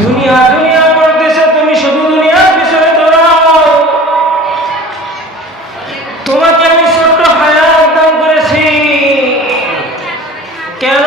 দুনিয়া দুনিয়া করতেছে, তুমি শুধু দুনিয়ার পিছনে দৌড়াও। তোমাকে আমি ছোট্ট হায়াত দান করেছি, কেন